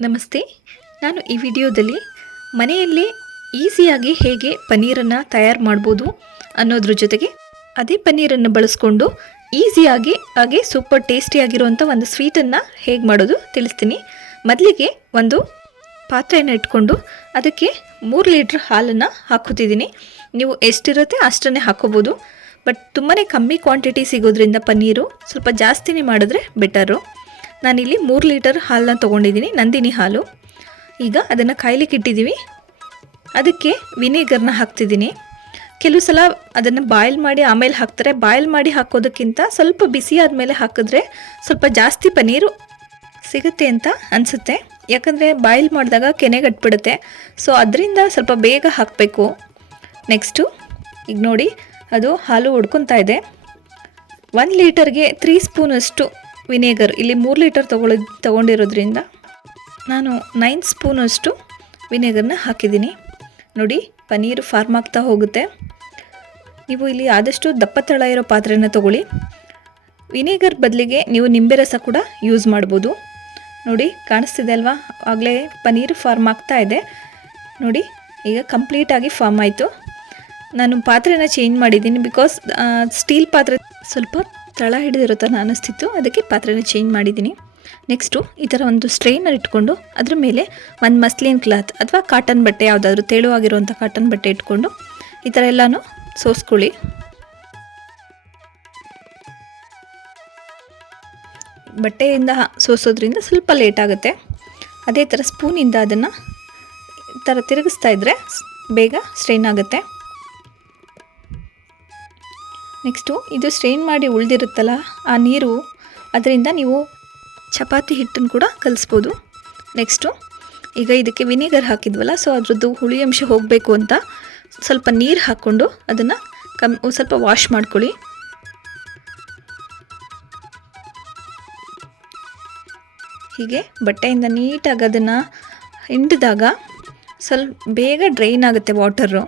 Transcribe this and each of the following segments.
ನಮಸ್ತೆ. ನಾನು ಈ ವಿಡಿಯೋದಲ್ಲಿ ಮನೆಯಲ್ಲೇ ಈಸಿಯಾಗಿ ಹೇಗೆ ಪನ್ನೀರನ್ನು ತಯಾರು ಮಾಡ್ಬೋದು ಅನ್ನೋದ್ರ ಜೊತೆಗೆ ಅದೇ ಪನ್ನೀರನ್ನು ಬಳಸ್ಕೊಂಡು ಈಸಿಯಾಗಿ, ಹಾಗೆ ಸೂಪರ್ ಟೇಸ್ಟಿಯಾಗಿರುವಂಥ ಒಂದು ಸ್ವೀಟನ್ನು ಹೇಗೆ ಮಾಡೋದು ತಿಳಿಸ್ತೀನಿ. ಮೊದಲಿಗೆ ಒಂದು ಪಾತ್ರೆಯನ್ನು ಇಟ್ಕೊಂಡು ಅದಕ್ಕೆ ಮೂರು ಲೀಟ್ರ್ ಹಾಲನ್ನು ಹಾಕೋತಿದ್ದೀನಿ ನೀವು ಎಷ್ಟಿರುತ್ತೆ ಅಷ್ಟನ್ನೇ ಹಾಕೋಬೋದು. ಬಟ್ ತುಂಬಾ ಕಮ್ಮಿ ಕ್ವಾಂಟಿಟಿ ಸಿಗೋದ್ರಿಂದ ಪನ್ನೀರು ಸ್ವಲ್ಪ ಜಾಸ್ತಿನೇ ಮಾಡಿದ್ರೆ ಬೆಟರು. ನಾನಿಲ್ಲಿ ಮೂರು ಲೀಟರ್ ಹಾಲನ್ನ ತೊಗೊಂಡಿದ್ದೀನಿ, ನಂದಿನಿ ಹಾಲು. ಈಗ ಅದನ್ನು ಕಾಯ್ಲಿಕ್ಕೆ ಇಟ್ಟಿದ್ದೀವಿ. ಅದಕ್ಕೆ ವಿನೇಗರ್ನ ಹಾಕ್ತಿದ್ದೀನಿ. ಕೆಲವು ಸಲ ಅದನ್ನು ಬಾಯ್ಲ್ ಮಾಡಿ ಆಮೇಲೆ ಹಾಕ್ತಾರೆ. ಬಾಯ್ಲ್ ಮಾಡಿ ಹಾಕೋದಕ್ಕಿಂತ ಸ್ವಲ್ಪ ಬಿಸಿ ಆದಮೇಲೆ ಹಾಕಿದ್ರೆ ಸ್ವಲ್ಪ ಜಾಸ್ತಿ ಪನ್ನೀರು ಸಿಗುತ್ತೆ ಅಂತ ಅನಿಸುತ್ತೆ. ಯಾಕಂದರೆ ಬಾಯ್ಲ್ ಮಾಡಿದಾಗ ಕೆನೆಗಟ್ಬಿಡುತ್ತೆ ಸೊ, ಅದರಿಂದ ಸ್ವಲ್ಪ ಬೇಗ ಹಾಕಬೇಕು. ನೆಕ್ಸ್ಟು, ಈಗ ನೋಡಿ, ಅದು ಹಾಲು ಹೊಡ್ಕೊತಾ ಇದೆ. ಒಂದು ಲೀಟರ್ಗೆ ತ್ರೀ ಸ್ಪೂನಷ್ಟು ವಿನೇಗರ್. ಇಲ್ಲಿ ಮೂರು ಲೀಟರ್ ತೊಗೊಳ ತೊಗೊಂಡಿರೋದ್ರಿಂದ ನಾನು ನೈನ್ ಸ್ಪೂನಷ್ಟು ವಿನೇಗರ್ನ ಹಾಕಿದ್ದೀನಿ. ನೋಡಿ ಪನ್ನೀರು ಫಾರ್ಮ್ ಆಗ್ತಾ ಹೋಗುತ್ತೆ. ನೀವು ಇಲ್ಲಿ ಆದಷ್ಟು ದಪ್ಪ ತಳ ಇರೋ ಪಾತ್ರೆನ ತೊಗೊಳ್ಳಿ. ವಿನೇಗರ್ ಬದಲಿಗೆ ನೀವು ನಿಂಬೆ ರಸ ಕೂಡ ಯೂಸ್ ಮಾಡ್ಬೋದು. ನೋಡಿ, ಕಾಣಿಸ್ತಿದೆ ಅಲ್ವಾ? ಆಗಲೇ ಪನ್ನೀರು ಫಾರ್ಮ್ ಆಗ್ತಾ ಇದೆ. ನೋಡಿ, ಈಗ ಕಂಪ್ಲೀಟಾಗಿ ಫಾರ್ಮ್ ಆಯಿತು. ನಾನು ಪಾತ್ರೆನ ಚೇಂಜ್ ಮಾಡಿದ್ದೀನಿ ಬಿಕಾಸ್ ಸ್ಟೀಲ್ ಪಾತ್ರೆ ಸ್ವಲ್ಪ ತಳ ಹಿಡಿದಿರೋ ಥರ ಅನ್ನಿಸ್ತಿತ್ತು ಅದಕ್ಕೆ ಪಾತ್ರೆನ ಚೇಂಜ್ ಮಾಡಿದ್ದೀನಿ. ನೆಕ್ಸ್ಟು ಈ ಥರ ಒಂದು ಸ್ಟ್ರೈನರ್ ಇಟ್ಕೊಂಡು ಅದ್ರ ಮೇಲೆ ಒಂದು ಮಸ್ಲಿನ್ ಕ್ಲಾತ್ ಅಥವಾ ಕಾಟನ್ ಬಟ್ಟೆ ಯಾವುದಾದ್ರೂ ತೆಳುವಾಗಿರುವಂಥ ಕಾಟನ್ ಬಟ್ಟೆ ಇಟ್ಕೊಂಡು ಈ ಥರ ಎಲ್ಲನೂ ಸೋಸ್ಕೊಳ್ಳಿ. ಬಟ್ಟೆಯಿಂದ ಸೋಸೋದ್ರಿಂದ ಸ್ವಲ್ಪ ಲೇಟ್ ಆಗುತ್ತೆ. ಅದೇ ಥರ ಸ್ಪೂನಿಂದ ಅದನ್ನು ಥರ ತಿರುಗಿಸ್ತಾ ಇದ್ದರೆ ಬೇಗ ಸ್ಟ್ರೈನ್ ಆಗುತ್ತೆ. ನೆಕ್ಸ್ಟು ಇದು ಸ್ಟ್ರೈನ್ ಮಾಡಿ ಉಳಿದಿರುತ್ತಲ್ಲ, ಆ ನೀರು, ಅದರಿಂದ ನೀವು ಚಪಾತಿ ಹಿಟ್ಟನ್ನು ಕೂಡ ಕಲಿಸ್ಬೋದು. ನೆಕ್ಸ್ಟು ಈಗ ಇದಕ್ಕೆ ವಿನೆಗರ್ ಹಾಕಿದ್ವಲ್ಲ ಸೊ ಅದರದ್ದು ಹುಳಿ ಅಂಶ ಹೋಗಬೇಕು ಅಂತ ಸ್ವಲ್ಪ ನೀರು ಹಾಕ್ಕೊಂಡು ಅದನ್ನು ಕಮ್, ಸ್ವಲ್ಪ ವಾಶ್ ಮಾಡ್ಕೊಳ್ಳಿ. ಹೀಗೆ ಬಟ್ಟೆಯಿಂದ ನೀಟಾಗಿ ಅದನ್ನು ಹಿಂಡಿದಾಗ ಸ್ವಲ್ಪ ಬೇಗ ಡ್ರೈನ್ ಆಗುತ್ತೆ ವಾಟರು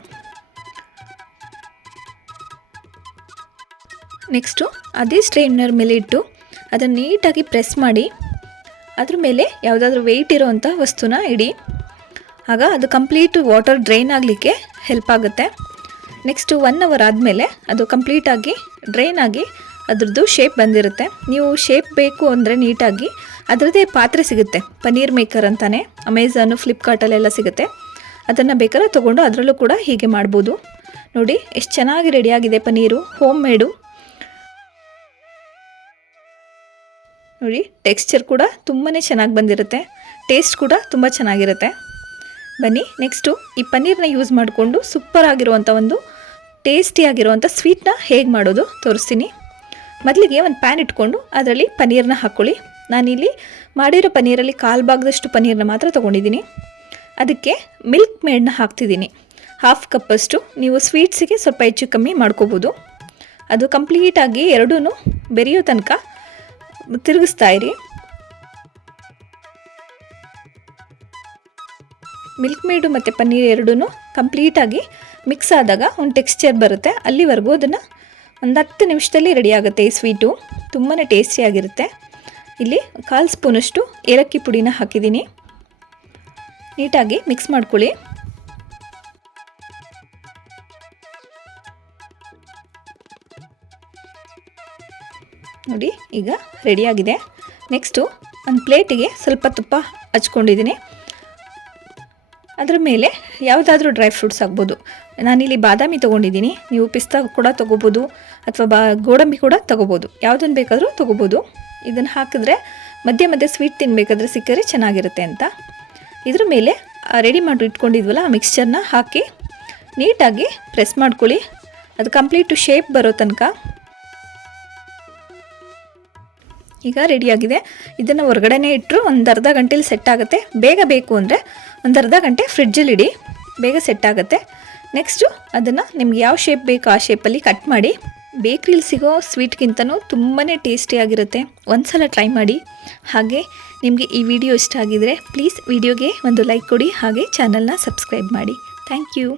ನೆಕ್ಸ್ಟು ಅದೇ ಸ್ಟ್ರೈನರ್ ಮೇಲೆ ಇಟ್ಟು ಅದನ್ನು ನೀಟಾಗಿ ಪ್ರೆಸ್ ಮಾಡಿ ಅದ್ರ ಮೇಲೆ ಯಾವುದಾದ್ರೂ ವೆಯ್ಟ್ ಇರೋವಂಥ ವಸ್ತುನ ಇಡಿ. ಆಗ ಅದು ಕಂಪ್ಲೀಟ್ ವಾಟರ್ ಡ್ರೈನ್ ಆಗಲಿಕ್ಕೆ ಹೆಲ್ಪ್ ಆಗುತ್ತೆ. ನೆಕ್ಸ್ಟು ಒನ್ ಅವರ್ ಆದಮೇಲೆ ಅದು ಕಂಪ್ಲೀಟಾಗಿ ಡ್ರೈನ್ ಆಗಿ ಅದ್ರದ್ದು ಶೇಪ್ ಬಂದಿರುತ್ತೆ. ನೀವು ಶೇಪ್ ಬೇಕು ಅಂದರೆ ನೀಟಾಗಿ ಅದರದ್ದೇ ಪಾತ್ರೆ ಸಿಗುತ್ತೆ. ಪನ್ನೀರ್ ಮೇಕರ್ ಅಂತಾನೆ ಅಮೆಝಾನು ಫ್ಲಿಪ್ಕಾರ್ಟಲ್ಲೆಲ್ಲ ಸಿಗುತ್ತೆ. ಅದನ್ನು ಬೇಕಾದ್ರೆ ತೊಗೊಂಡು ಅದರಲ್ಲೂ ಕೂಡ ಹೀಗೆ ಮಾಡ್ಬೋದು. ನೋಡಿ, ಎಷ್ಟು ಚೆನ್ನಾಗಿ ರೆಡಿಯಾಗಿದೆ ಪನ್ನೀರು ಹೋಮ್ ಮೇಡು ನೋಡಿ ಟೆಕ್ಸ್ಚರ್ ಕೂಡ ತುಂಬಾ ಚೆನ್ನಾಗಿ ಬಂದಿರುತ್ತೆ. ಟೇಸ್ಟ್ ಕೂಡ ತುಂಬ ಚೆನ್ನಾಗಿರುತ್ತೆ. ಬನ್ನಿ ನೆಕ್ಸ್ಟು ಈ ಪನ್ನೀರನ್ನ ಯೂಸ್ ಮಾಡಿಕೊಂಡು ಸೂಪರ್ ಆಗಿರುವಂಥ ಒಂದು ಟೇಸ್ಟಿಯಾಗಿರುವಂಥ ಸ್ವೀಟ್ನ ಹೇಗೆ ಮಾಡೋದು ತೋರಿಸ್ತೀನಿ. ಮೊದಲಿಗೆ ಒಂದು ಪ್ಯಾನ್ ಇಟ್ಕೊಂಡು ಅದರಲ್ಲಿ ಪನ್ನೀರನ್ನ ಹಾಕ್ಕೊಳ್ಳಿ ನಾನಿಲ್ಲಿ ಮಾಡಿರೋ ಪನ್ನೀರಲ್ಲಿ ಕಾಲು ಭಾಗದಷ್ಟು ಪನ್ನೀರನ್ನ ಮಾತ್ರ ತೊಗೊಂಡಿದ್ದೀನಿ. ಅದಕ್ಕೆ ಮಿಲ್ಕ್ ಮೇಡ್ನ ಹಾಕ್ತಿದ್ದೀನಿ. ಹಾಫ್ ಕಪ್ಪಷ್ಟು ನೀವು ಸ್ವೀಟ್ಸಿಗೆ ಸ್ವಲ್ಪ ಹೆಚ್ಚು ಕಮ್ಮಿ ಮಾಡ್ಕೋಬೋದು. ಅದು ಕಂಪ್ಲೀಟಾಗಿ ಎರಡೂ ಬೆರೆಯೋ ತನಕ ತಿರುಗಿಸ್ತಾ ಇರಿ. ಮಿಲ್ಕ್ ಮೇಡು ಮತ್ತು ಪನ್ನೀರ್ ಎರಡೂ ಕಂಪ್ಲೀಟಾಗಿ ಮಿಕ್ಸ್ ಆದಾಗ ಒಂದು ಟೆಕ್ಸ್ಚರ್ ಬರುತ್ತೆ. ಅಲ್ಲಿವರೆಗೂ ಅದನ್ನು ಒಂದು ಹತ್ತು ನಿಮಿಷದಲ್ಲಿ ರೆಡಿ ಆಗುತ್ತೆ ಈ ಸ್ವೀಟು ತುಂಬಾ ಟೇಸ್ಟಿಯಾಗಿರುತ್ತೆ ಇಲ್ಲಿ ಕಾಲು ಸ್ಪೂನಷ್ಟು ಏಲಕ್ಕಿ ಪುಡಿನ ಹಾಕಿದ್ದೀನಿ. ನೀಟಾಗಿ ಮಿಕ್ಸ್ ಮಾಡ್ಕೊಳ್ಳಿ. ನೋಡಿ, ಈಗ ರೆಡಿಯಾಗಿದೆ ನೆಕ್ಸ್ಟು ಒಂದು ಪ್ಲೇಟಿಗೆ ಸ್ವಲ್ಪ ತುಪ್ಪ ಹಚ್ಕೊಂಡಿದ್ದೀನಿ. ಅದರ ಮೇಲೆ ಯಾವುದಾದ್ರೂ ಡ್ರೈ ಫ್ರೂಟ್ಸ್ ಆಗ್ಬೋದು. ನಾನಿಲ್ಲಿ ಬಾದಾಮಿ ತೊಗೊಂಡಿದ್ದೀನಿ. ನೀವು ಪಿಸ್ತಾ ಕೂಡ ತೊಗೋಬೋದು ಅಥವಾ ಬಾ, ಗೋಡಂಬಿ ಕೂಡ ತೊಗೋಬೋದು. ಯಾವುದನ್ನು ಬೇಕಾದರೂ ತೊಗೋಬೋದು. ಇದನ್ನು ಹಾಕಿದ್ರೆ ಮಧ್ಯೆ ಮಧ್ಯೆ ಸ್ವೀಟ್ ತಿನ್ನಬೇಕಾದ್ರೆ ಸಿಕ್ಕರೆ ಚೆನ್ನಾಗಿರುತ್ತೆ ಅಂತ. ಇದ್ರ ಮೇಲೆ ರೆಡಿ ಮಾಡಿ ಇಟ್ಕೊಂಡಿದ್ವಲ್ಲ, ಆ ಮಿಕ್ಸ್ಚರ್ನ ಹಾಕಿ ನೀಟಾಗಿ ಪ್ರೆಸ್ ಮಾಡ್ಕೊಳ್ಳಿ. ಅದು ಕಂಪ್ಲೀಟು ಶೇಪ್ ಬರೋ ತನಕ. ಈಗ ರೆಡಿಯಾಗಿದೆ ಇದನ್ನು ಹೊರಗಡೆನೇ ಇಟ್ಟರು ಒಂದು ಅರ್ಧ ಗಂಟೆಲಿ ಸೆಟ್ ಆಗುತ್ತೆ. ಬೇಗ ಬೇಕು ಅಂದರೆ ಒಂದು ಅರ್ಧ ಗಂಟೆ ಫ್ರಿಡ್ಜಲ್ಲಿ ಇಡಿ. ಬೇಗ ಸೆಟ್ ಆಗುತ್ತೆ. ನೆಕ್ಸ್ಟು ಅದನ್ನು ನಿಮ್ಗೆ ಯಾವ ಶೇಪ್ ಬೇಕು ಆ ಶೇಪಲ್ಲಿ ಕಟ್ ಮಾಡಿ. ಬೇಕ್ರಿಲಿ ಸಿಗೋ ಸ್ವೀಟ್ಗಿಂತನೂ ತುಂಬಾ ಟೇಸ್ಟಿಯಾಗಿರುತ್ತೆ ಒಂದು ಸಲ ಟ್ರೈ ಮಾಡಿ. ಹಾಗೆ ನಿಮಗೆ ಈ ವಿಡಿಯೋ ಇಷ್ಟ ಆಗಿದರೆ ಪ್ಲೀಸ್ ವಿಡಿಯೋಗೆ ಒಂದು ಲೈಕ್ ಕೊಡಿ. ಹಾಗೆ ಚಾನಲ್ನ ಸಬ್ಸ್ಕ್ರೈಬ್ ಮಾಡಿ. Thank you